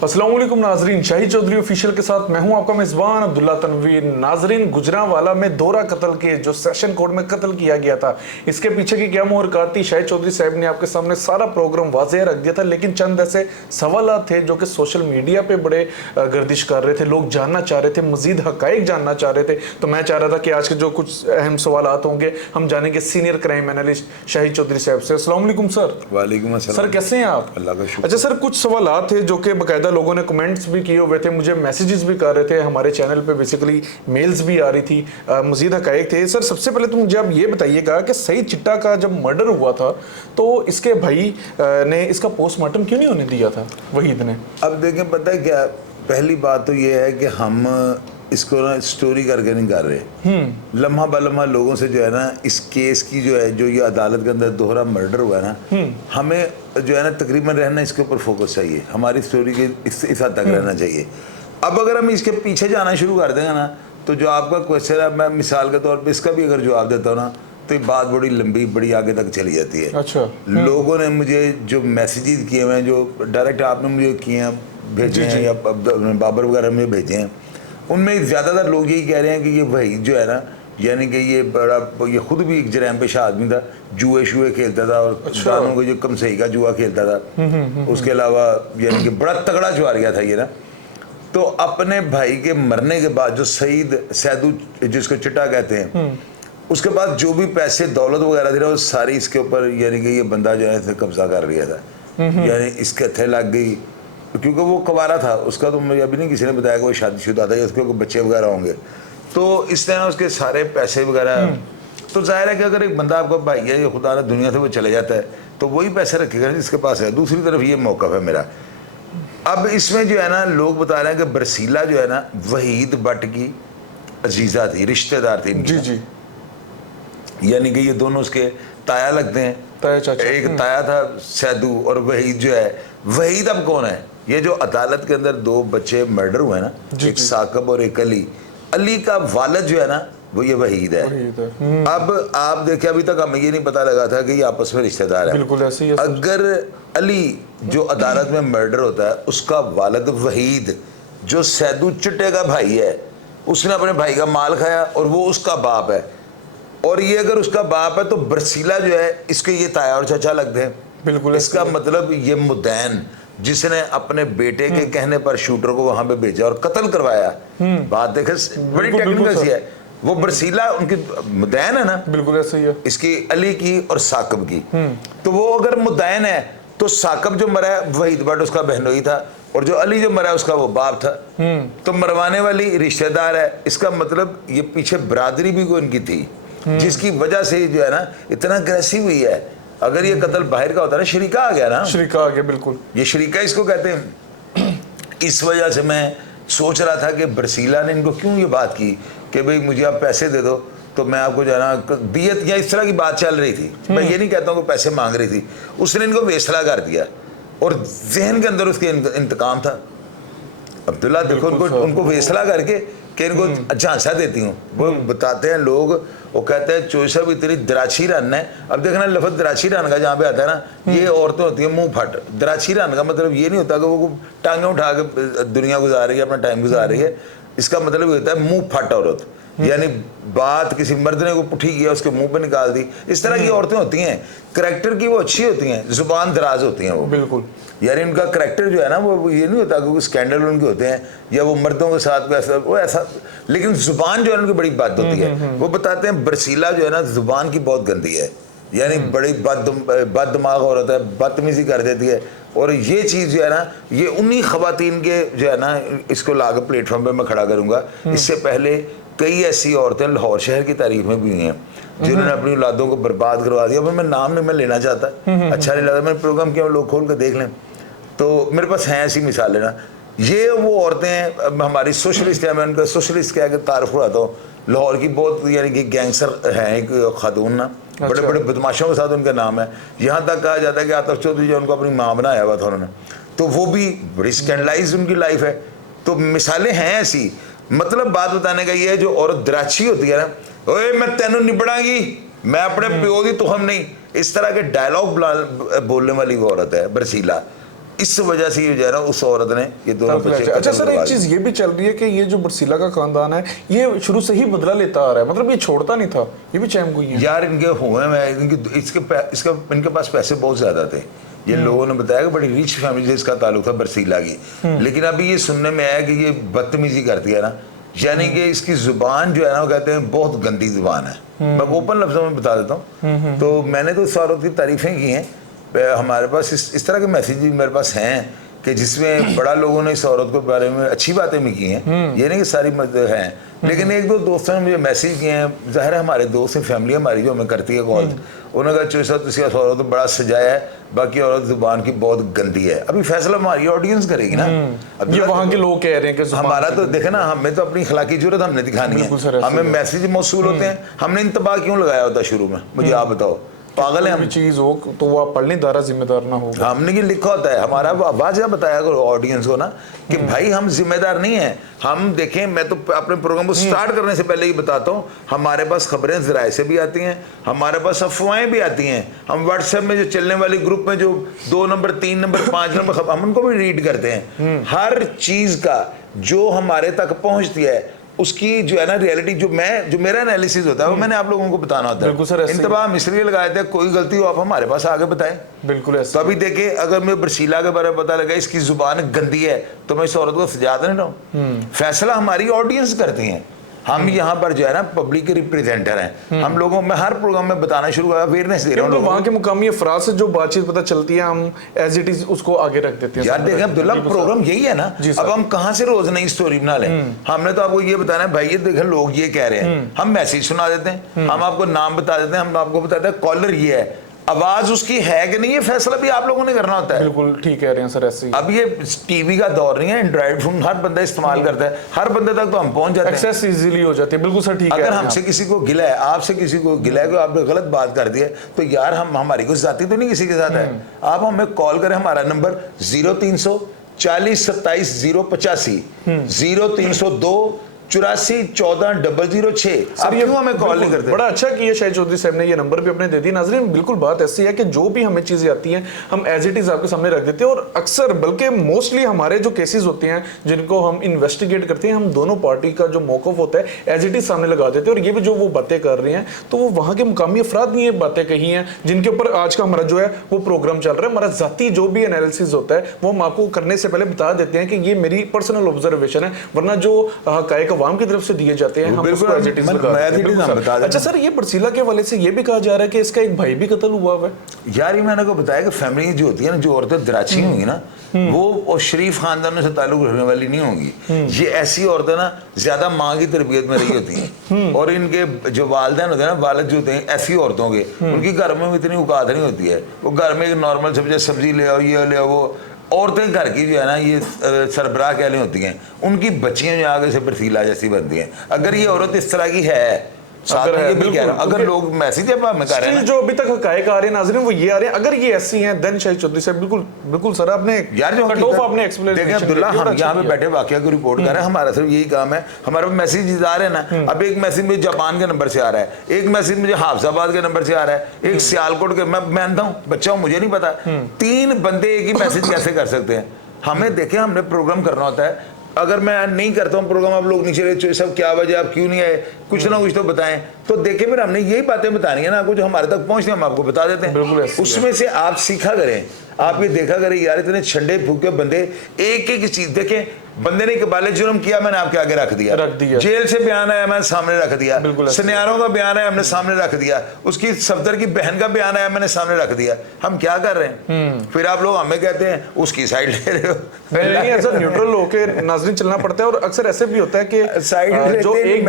अस्सलाम वालेकुम नाजरीन, शाहिद चौधरी ऑफिशियल के साथ मैं हूं आपका मेज़बान अब्दुल्ला तनवीर। नाजरीन, गुजरांवाला में दोहरा कत्ल के जो सेशन कोर्ट में कत्ल किया गया था, इसके पीछे की क्या मुहरकत थी, शाहिद चौधरी साहब ने आपके सामने सारा प्रोग्राम वाज़ेह रख दिया था। लेकिन चंद ऐसे सवाल थे जो कि सोशल मीडिया पे बड़े गर्दिश कर रहे थे, लोग जानना चाह रहे थे, मजीद हकाइक जानना चाह रहे थे। तो मैं चाह रहा था कि आज के जो कुछ अहम सवाल होंगे हम जानेंगे senior crime analyst Shahid Chaudhary साहब से। अस्सलाम वालेकुम सर। वालेकुम अस्सलाम सर, कैसे हैं आप? अल्लाह का शुक्र। अच्छा सर, कुछ सवाल थे जो कि बाकायदा लोगों ने कमेंट्स भी किए हुए थे, मुझे मैसेजेस भी कर रहे थे, हमारे चैनल पे बेसिकली मेल्स भी आ रही थी, मजीद हकाइक थे। सर, सबसे पहले तो मुझे आप ये बताइएगा कि सईद चिट्टा का जब मर्डर हुआ था तो इसके भाई ने इसका पोस्टमार्टम क्यों नहीं होने दिया था, वहीद ने? अब देखें, पता है क्या, पहली बात तो ये है कि हम इसको ना स्टोरी करके नहीं कर रहे। लम्हा बलम्हा लोगों से जो है ना इस केस की जो है, जो ये अदालत के अंदर दोहरा मर्डर हुआ है ना, हमें जो है ना तकरीबन रहना इसके ऊपर फोकस चाहिए, हमारी स्टोरी के इस हद तक रहना चाहिए। अब अगर हम इसके पीछे जाना शुरू कर देंगे ना, तो जो आपका क्वेश्चन है, मैं मिसाल के तौर पर इसका भी अगर जवाब देता हूँ ना, तो ये बात बड़ी लंबी बड़ी आगे तक चली जाती है। अच्छा। लोगों ने मुझे जो मैसेजेस किए हुए हैं, जो डायरेक्ट आपने मुझे किए हैं, भेजे हैं, या बाबर वगैरह में भेजे हैं, उनमें ज़्यादातर लोग यही कह रहे हैं कि ये वही जो है ना, यानी कि ये बड़ा, ये खुद भी एक जराम पेशा आदमी था, जुए शुए खेलता था और दानों को जो कम सही का जुआ खेलता था। उसके अलावा यानी कि बड़ा तगड़ा जुआरिया था ये ना। तो अपने भाई के मरने के बाद जो सईद सैदू जिसको चिट्टा कहते हैं, उसके बाद जो भी पैसे दौलत वगैरह थी ना, वो सारी इसके ऊपर यानी कि ये बंदा जो है कब्जा कर लिया था, यानी इसके हथे लग गई, क्योंकि वो कुंवारा था। उसका तो मुझे अभी नहीं किसी ने बताया कि वो शादीशुदा था या उसके बच्चे वगैरह होंगे। तो इस तरह उसके सारे पैसे वगैरह, तो जाहिर है कि अगर एक बंदा आपका भाई है, ये खुदा ना दुनिया से वो चले जाता है, तो वही पैसे रखेगा जिसके पास है। दूसरी तरफ ये मौक़िफ़ है मेरा। अब इसमें जो है ना लोग बता रहे हैं कि बरसीला जो है ना वहीद भट्ट की अजीज़ा थी, रिश्तेदार थी। जी जी, यानी कि ये दोनों उसके ताया लगते हैं, ताया चाचा। एक ताया था सैदू और वहीद जो है। वहीद अब कौन है? ये जो अदालत के अंदर दो बच्चे मर्डर हुए ना, एक साकिब और एक अली, अली का वालिद जो है ना वो ये वहीद है। अब आप देखिए, अभी तक हमें ये नहीं पता लगा था कि ये आपस में रिश्तेदार है। बिल्कुल ऐसे ही है। अगर अली जो अदालत में मर्डर होता है, उसका वालिद वहीद जो सैदू चिट्टे का भाई है, उसने अपने भाई का माल खाया और वो उसका बाप है, और ये अगर उसका बाप है तो बरसीला जो है इसके ये ताया और चाचा लगते हैं। बिल्कुल। इसका मतलब ये मुदैन जिसने अपने बेटे के कहने पर शूटर को वहां पे भेजा और कत्ल करवाया, बात देखे बड़ी टेक्निकल सी है, वो बरसीला उनकी मुदैन है ना। बिल्कुल ऐसे ही है। इसकी अली की और साकिब की। तो वो अगर मुदैन है तो साकिब जो मरा है वहीद भट्ट उसका बहनोई था, और जो अली जो मरा है उसका वो बाप था। तो मरवाने वाली रिश्तेदार है, इसका मतलब ये पीछे बरादरी भी कोई इनकी थी, जिसकी वजह से जो है ना इतना अग्रेसिव हुई है। अगर ये कत्ल बाहर का होता है ना, शरीका आ गया ना, शरीका आ गया। बिल्कुल, ये शरीका इसको कहते हैं। इस वजह से मैं सोच रहा था कि बरसीला ने इनको क्यों ये बात की कि भाई मुझे आप पैसे दे दो तो मैं आपको जो है ना दियत, या इस तरह की बात चल रही थी। मैं ये नहीं कहता हूँ कि पैसे मांग रही थी, उसने इनको वेसला कर दिया और जहन के अंदर उसके इंतकाम था। अब्दुल्ला देखो उनको वेसला करके कि इनको झांसा देती हूँ। वो बताते हैं लोग, वो कहते हैं चोई साहब इतनी दराची रन है। अब देखना लफ्ज़ दराची रन का जहाँ पे आता है ना, ये औरतें होती हैं मुंह फट। दराची रन का मतलब ये नहीं होता कि वो टांगें उठा के दुनिया गुजार रही है, अपना टाइम गुजार रही है। इसका मतलब ये होता है मुंह फट औरत, यानी बात किसी मर्द ने को पुठी किया उसके मुंह पे निकाल दी। इस तरह की औरतें होती हैं, करैक्टर की वो अच्छी होती हैं, जुबान दराज होती हैं वो। बिल्कुल, यानी उनका करैक्टर जो है ना वो ये नहीं होता क्योंकि स्कैंडल उनके होते हैं या वो मर्दों के साथ वो ऐसा, लेकिन जुबान जो है उनकी बड़ी बात होती है। वो बताते हैं बरसीला जो है ना जुबान की बहुत गंदी है, यानी बड़ी बद दिमाग औरत है, बदतमीजी कर देती है। और ये चीज़ जो है ना ये उन्हीं ख़वातीन के जो है ना, इसको लाकर प्लेटफॉर्म पे मैं खड़ा करूँगा। इससे पहले कई ऐसी औरतें लाहौर शहर की तारीफ में भी हुई हैं जिन्होंने अपनी औलादों को बर्बाद करवा दिया। पर मैं नाम नहीं मैं लेना चाहता, अच्छा नहीं लगता, मैंने प्रोग्राम किया लोग खोल कर देख लें, तो मेरे पास हैं ऐसी मिसालें ना। ये वो औरतें हैं हमारी सोशलिस्ट है, मैं उनका सोशलिस्ट कह के तारफ उड़ाता हूँ। लाहौर की बहुत यानी कि गैंगस्टर हैं एक खातून ना, बड़े बड़े बदमाशों के साथ उनका नाम है। यहाँ तक कहा जाता है कि आतिफ चौधरी जो उनको अपनी माँ बनाया हुआ था उन्होंने। तो वो भी बड़ी स्कैंडलाइज उनकी लाइफ है। तो मिसालें हैं ऐसी। मतलब बात बताने का ये है, जो औरत द्राक्षी होती है ना, ओए मैं तेनों निबड़ांगी, मैं अपने प्यो दी तो हम नहीं, इस तरह के डायलॉग बोलने वाली वो औरत है बरसीला। इस वजह से ये जो है ना उस औरत ने ये दोनों बच्चे। अच्छा सर, एक चीज ये भी चल रही है कि ये जो बरसीला का खानदान है ये शुरू से ही बदला लेता आ रहा है, मतलब ये छोड़ता नहीं था, ये भी चैमगुई है यार। इनके हुए में इनके पास पैसे बहुत ज्यादा थे। ये लोगों ने बताया कि बड़ी रिच फैमिली से इसका ताल्लुक था बरसीला की। लेकिन अभी ये सुनने में आया कि ये बदतमीजी करती है ना, यानी कि इसकी जुबान जो है ना वो कहते हैं बहुत गंदी जुबान है। मैं ओपन लफ्जों में बता देता हूँ। तो मैंने तो इस औरत की तारीफें की हैं। हमारे पास इस तरह के मैसेज भी मेरे पास हैं कि जिसमें बड़ा लोगों ने इस औरत के बारे में अच्छी बातें भी की हैं। ये नहीं कि सारी हैं, लेकिन एक दो दोस्तों ने मुझे मैसेज किए हैं। ज़ाहिर है हमारे दोस्त हैं, फैमिली हमारी जो हमें करती है कॉल, उन्होंने कहा चो साहब तुसी औरत तो बड़ा सजाया है, बाकी औरत जुबान की बहुत गंदी है। अभी फैसला हमारी ऑडियंस करेगी ना। अब ये वहाँ के लोग कह रहे हैं कि हमारा तो देखे ना, हमें तो अपनी अखलाकी जरूरत हमने दिखानी है। हमें मैसेज मौसूल होते हैं, हमने इंतबा क्यों लगाया होता शुरू में, मुझे आप बताओ। पागल है हम। चीज हो तो वो आप पढ़ने दारा जिम्मेदार ना हो। हमने ये लिखा होता है हमारा, वाजह बताया करो ऑडियंस को ना कि भाई हम जिम्मेदार नहीं है। हम देखें, मैं तो अपने प्रोग्राम को स्टार्ट करने से पहले ही बताता हूँ, हमारे पास खबरें ज़राए से भी आती हैं, हमारे पास अफवाहें भी आती हैं। हम व्हाट्सएप में जो चलने वाली ग्रुप में जो 2 नंबर 3 नंबर 5 नंबर हम उनको भी रीड करते हैं। हर चीज़ का जो हमारे तक पहुँचती है उसकी जो है ना रियलिटी, जो मेरा एनालिसिस होता है वो मैंने आप लोगों को बताना होता है। बिल्कुल सर, इंतबा हम इसलिए लगाए थे, कोई गलती हो आप हमारे पास आगे बताएं। बिल्कुल ऐसे। तो अभी देखे, अगर मैं बरसीला के बारे में पता लगा इसकी जुबान गंदी है तो मैं इस औरत को सजा नहीं रहा हूँ। फैसला हमारी ऑडियंस करती है। हम यहाँ पर जो है ना पब्लिक के रिप्रेजेंटर हैं। हम लोगों में हर प्रोग्राम में बताना शुरू हुआ, अवेयरनेस दे रहा हूँ। वहाँ के मुकामी अफराद से जो बातचीत पता चलती है हम एज इट इज उसको आगे रख देते हैं। यार देखें अब्दुल्ला, प्रोग्राम यही है ना। अब हम कहाँ से रोज नई स्टोरी बना लें। हमने तो आपको ये बताना है भाई, ये देखें लोग ये कह रहे हैं, हम मैसेज सुना देते हैं, हम आपको नाम बता देते हैं, हम आपको बताते हैं कॉलर ये है, आवाज उसकी है कि नहीं, ये फैसला भी आप लोगों ने करना होता है। बिल्कुल ठीक कह रहे हैं सर, ऐसे ही। अब ये टीवी का दौर नहीं है, एंड्रॉइड फोन हर बंदा इस्तेमाल करता है, हर बंदे तक तो हम पहुंच जाते हैं, एक्सेस इजीली हो जाती है। बिल्कुल सर ठीक है। अगर हमसे किसी को गिला है, आपसे किसी को गिला है कि आपने गलत बात कर दी है, तो यार हमारी कुछ जाती तो नहीं किसी के साथ है। आप हमें कॉल करें, हमारा नंबर 0300 40 27 085 0302 84 14 006। अब क्यों हमें कॉल नहीं करते? बड़ा अच्छा किया शाहिद चौधरी साहब ने, ये नंबर भी अपने दे दी। नाज़रीन बिल्कुल बात ऐसी है कि जो भी हमें चीजें आती हैं हम एज इट इज आपके सामने रख देते हैं, और अक्सर बल्कि मोस्टली हमारे जो केसेस होते हैं जिनको हम इन्वेस्टिगेट करते हैं, हम दोनों पार्टी का जो मौक़िफ़ होता है एज इट इज सामने लगा देते हैं। और ये भी जो वो बातें कर रहे हैं तो वो वहाँ के मुकामी अफराद ने ये बातें कही हैं जिनके ऊपर आज का हमारा जो है वो प्रोग्राम चल रहा है। हमारा जाती जो भी एनालिसिस होता है वो हम आपको करने से पहले बता देते हैं कि ये मेरी पर्सनल ऑब्जर्वेशन है, वरना जो हक़ाइक़ अवाम की तरफ से दिए जाते हैं हम उसको एज इट इज लगा देते हैं। अच्छा सर, ये बरसीला के हवाले से ये भी कहा जा रहा है कि इसका एक भाई भी कत्ल हुआ है। यार ये मैंने को बताया कि फैमिली जो होती है ना, जो औरतें द्राक्षी होंगी ना, वो और शरीफ खानदानों से ताल्लुक रखने वाली नहीं होंगी। ये ऐसी औरतें ना ज्यादा माँ की तरबियत में रही होती हैं, और इनके जो वालिदैन होते हैं ना, वालिद जो होते हैं ऐसी औरतों के, उनकी घर में इतनी औकात नहीं होती है। वो घर में एक नॉर्मल सब्जी ले आओ, ये ले आओ, वो औरतें घर की जो है ना ये सरबराह कहने होती हैं, उनकी बच्चियां जो आगे से बरसीला जैसी बनती हैं। अगर ये औरत इस तरह की है, अगर लोग मैसेज है जो अभी तक हक़ाइक़ आ रहे हैं नाज़रीन वो ये आ रहे हैं, अगर ये ऐसी हैं देन शाहिद चौधरी साहब बिल्कुल सर आपने यार जो आपने एक्सप्लेनेशन देखिए अब्दुल्ला, हम यहाँ पे बैठे वाकया को रिपोर्ट कर रहे हैं, हमारा सिर्फ यही काम है। हमारे मैसेज आ रहे हैं ना, अब एक मैसेज मुझे जापान के नंबर से आ रहा है, एक मैसेज मुझे हाफिजाबाद के नंबर से आ रहा है, एक सियालकोट के, मैं मानता हूँ बच्चा हूँ मुझे नहीं पता, 3 बंदे एक ही मैसेज कैसे कर सकते हैं। हमें देखें, हमने प्रोग्राम करना होता है। अगर मैं नहीं करता हूँ प्रोग्राम, आप लोग नीचे सब क्या वजह, आप क्यों नहीं आए, कुछ ना कुछ तो बताएं। तो देखें फिर हमने यही बातें बतानी है ना, कुछ हमारे तक पहुँचनी हम आपको बता देते हैं। उसमें से आप सीखा करें, आप ये देखा करें यार इतने छंडे फूके बंदे एक एक चीज देखें। बंदे ने कबाले जुर्म किया, मैंने आपके आगे रख दिया। जेल से बयान आया, मैंने सामने रख दिया। सनियारों का बयान आया, हमने सामने रख दिया। उसकी सफदर की बहन का बयान आया, मैंने सामने रख दिया। हम क्या कर रहे हैं? फिर आप लोग हमें कहते हैं उसकी साइड ले रहे हो। नहीं, ऐसा न्यूट्रल होकर नाज़रीन चलना पड़ता है। और अक्सर ऐसे भी होता है कि साइड जो एक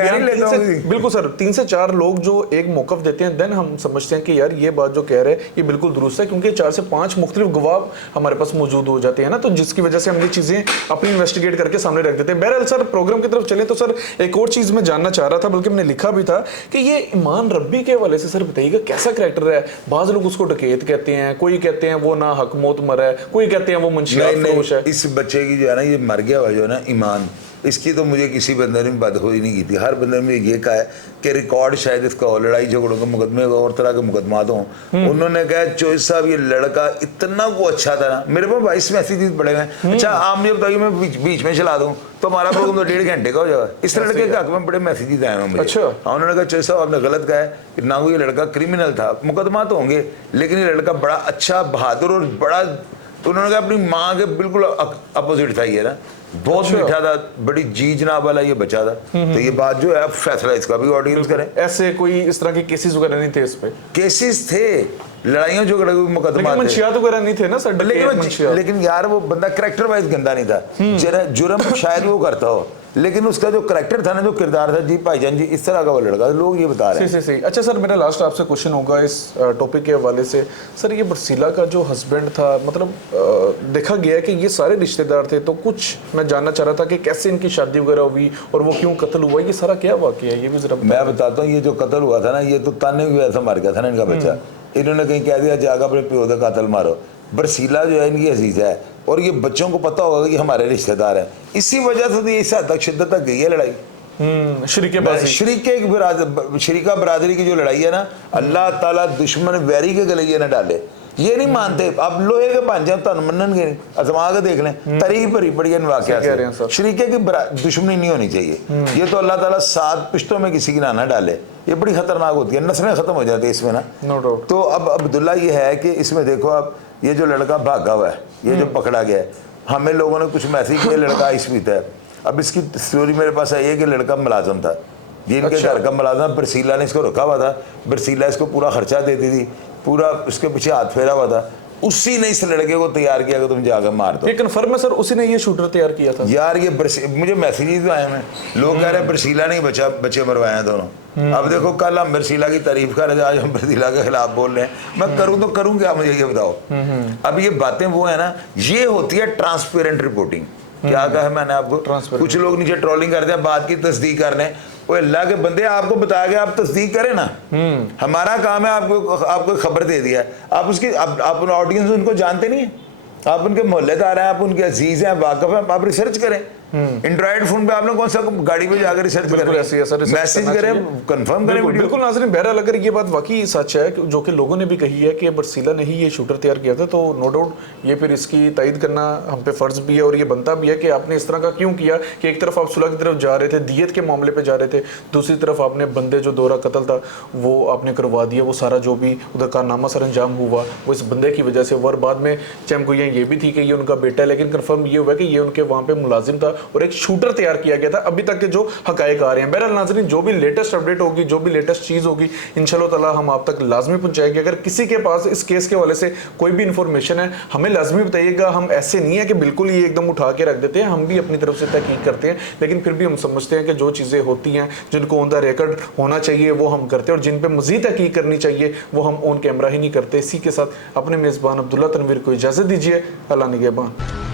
बिल्कुल सर 3 से 4 लोग जो एक मौक़िफ़ देते हैं, देन हम समझते हैं कि यार ये बात जो कह रहे हैं ये बिल्कुल दुरुस्त है, क्योंकि 4 से 5 मुख्तलिफ गवाह हमारे पास मौजूद हो जाते हैं ना, तो जिसकी वजह से हम ये चीज़ें अपनी इन्वेस्टिगेट करके सामने रख देते हैं। बहरहाल सर प्रोग्राम की तरफ चले तो सर एक और चीज मैं जानना चाह रहा था, बल्कि मैंने लिखा भी था कि ये ईमान रब्बी के हवाले से सर बताइएगा कैसा कैरेक्टर है। बाज लोग उसको डकैत कहते हैं, कोई कहते हैं वो ना हक मौत मरा है, कोई कहते हैं वो मुंशियात फरोश है। इस बच्चे की जो है ना, ये मर गया हुआ जो है ना ईमान, इसकी तो मुझे किसी बंदे ने बदखुदी नहीं की थी। हर बंदे ने ये कहा है कि रिकॉर्ड शायद इसका हो, लड़ाई झगड़ों के मुकदमे और तरह के मुकदमात हों। उन्होंने कहा चोइस साहब ये लड़का इतना को अच्छा था ना, मेरे पास 22 मैसेजेस पड़े हुए। अच्छा आप मुझे बताइए मैं बीच में चला दूँ तो हमारा प्रोग्राम तो 1.5 घंटे का हो जाएगा। इस लड़के के हक में बड़े मैसेजेस आए हैं मुझे। अच्छा। उन्होंने कहा चोइस साहब आपने गलत कहा है कि ना कोई लड़का क्रिमिनल था, मुकदमा तो होंगे, लेकिन ये लड़का बड़ा अच्छा, बहादुर और बड़ा, उन्होंने कहा अपनी माँ के बिल्कुल अपोजिट था ये ना, बहुत मीठा था, बड़ी जी जनाब वाला ये बच्चा था। तो ये बात जो है फैसला इसका भी ऑडियंस करें। ऐसे कोई इस तरह के केसेस वगैरह नहीं थे इस पे? केसेस थे, लड़ाइयों झगड़े के मुकदमा थे, मुंशियात वगैरह नहीं थे ना सर? लेकिन यार वो बंदा कैरेक्टर वाइज गंदा नहीं था। जुर्म शायद वो करता हो, लेकिन उसका जो कैरेक्टर था ना, जो किरदार था, जी भाईजान जी इस तरह का वो लड़का, लोग ये बता रहे हैं। सही। अच्छा सर मेरा लास्ट आपसे क्वेश्चन होगा इस टॉपिक के हवाले से। सर ये बरसीला का जो हस्बैंड था, मतलब देखा गया है कि ये सारे रिश्तेदार थे, तो कुछ मैं जानना चाह रहा था कि कैसे इनकी शादी वगैरह हुई और वो क्यों कत्ल हुआ, ये सारा क्या वाकया है, ये भी जरा मैं बताता हूँ। ये जो कत्ल हुआ था ना, ये तो ताने हुए ऐसा मर गया था ना इनका बच्चा। इन्होंने कहीं कह दिया जाकर अपने प्यो का कातल मारो। बरसीला जो है इनकी अजीज है और ये बच्चों को पता होगा कि हमारे रिश्तेदार हैं, इसी वजह से तो ये इस हद तक शिद्दत तक गई है लड़ाई। शरीका बरादरी की जो लड़ाई है ना, अल्लाह ताला दुश्मन वैरी के गले ये ना डाले। ये नहीं मानते, अब लोहे के भांजे तुम मननगे नहीं, आजमा के देख लें। तारीफ भरी पड़ी है वाकया। शरीके की दुश्मनी नहीं होनी चाहिए। ये तो अल्लाह ताला 7 पुश्तों में किसी की ना डाले, ये बड़ी खतरनाक होती है, नस्लें खत्म हो जाती है इसमें ना। No doubt. तो अब अब्दुल्ला ये है कि इसमें देखो आप, ये जो लड़का भागा हुआ है, ये जो पकड़ा गया है, हमें लोगों ने कुछ मैसेज किया लड़का आइसपीता है। अब इसकी स्टोरी मेरे पास आई है कि लड़का मुलाजम था, ये इनके घर का मुलाजम, बरसीला ने इसको रखा हुआ था, बरसीला इसको पूरा खर्चा देती थी, पूरा उसके पीछे हाथ फेरा हुआ था। उसी ने इस लड़के को तैयार किया कि तुम जाकर मार दो। ये कंफर्म है सर, उसी ने ये शूटर तैयार किया था? यार ये मुझे मैसेजेस आए हैं, लोग कह रहे हैं बरसीला नहीं बच्चे मरवाए हैं दोनों। अब देखो कल हम बरसीला की तारीफ कर रहे थे, आज हम बरसीला के खिलाफ बोल रहे हैं। मैं करूं तो करूं क्या, मुझे ये बताओ। अब ये बातें वो है ना, ये होती है ट्रांसपेरेंट रिपोर्टिंग। क्या कहा है मैंने आपको? कुछ लोग नीचे ट्रोलिंग करते हैं, बात की तस्दीक करने। वो अल्लाह के बंदे, आपको बताया गया, आप तस्दीक करें ना। हमारा काम है आपको खबर दे दिया है, आप उसकी आप ऑडियंस उनको जानते नहीं है, आप उनके मोहल्लेदार हैं, आप उनके अजीज हैं, वाकफ हैं, आप रिसर्च करें। एंड्रॉइड फोन पे आपने कौन सा गाड़ी पे जाकर रिसर्च करें, मैसेज करें, कंफर्म करें। बिल्कुल नाज़रीन, बहरहाल अगर ये बात वाकई सच है जो कि लोगों ने भी कही है कि बरसीला ने ही ये शूटर तैयार किया था, तो नो डाउट ये फिर इसकी तायद करना हम पे फर्ज भी है और ये बनता भी है कि आपने इस तरह का क्यों किया कि एक तरफ आप सुलह की तरफ जा रहे थे, दियत के मामले पे जा रहे थे, दूसरी तरफ आपने बंदे जो दोहरा कत्ल था वो आपने करवा दिया। वो सारा जो भी उधर कारनामा सर अंजाम हुआ वो इस बंदे की वजह से। और बाद में चमगोइयाँ ये भी थी कि ये उनका बेटा है, लेकिन कन्फर्म ये हुआ कि ये उनके वहाँ पे मुलाजिम था और एक शूटर तैयार किया गया था। अभी तक के जो हकायक आ रहे हैं, बहरहाल नाज़रीन जो भी लेटेस्ट अपडेट होगी, जो भी लेटेस्ट चीज़ होगी, इंशाल्लाह ताला हम आप तक लाजमी पहुंचाएंगे। अगर किसी के पास इस केस के वाले से कोई भी इंफॉर्मेशन है, हमें लाजमी बताइएगा। हम ऐसे नहीं है कि बिल्कुल ही एकदम उठा के रख देते हैं, हम भी अपनी तरफ से तहकीक करते हैं, लेकिन फिर भी हम समझते हैं कि जो चीज़ें होती हैं, जिनको ऑन द रिकॉर्ड होना चाहिए वो हम करते हैं, और जिन पर मज़ीद तहकीक करनी चाहिए वो हम ऑन कैमरा ही नहीं करते। इसी के साथ अपने मेज़बान अब्दुल्ला तनवीर को इजाज़त दीजिए। अल्लाह निगहबान।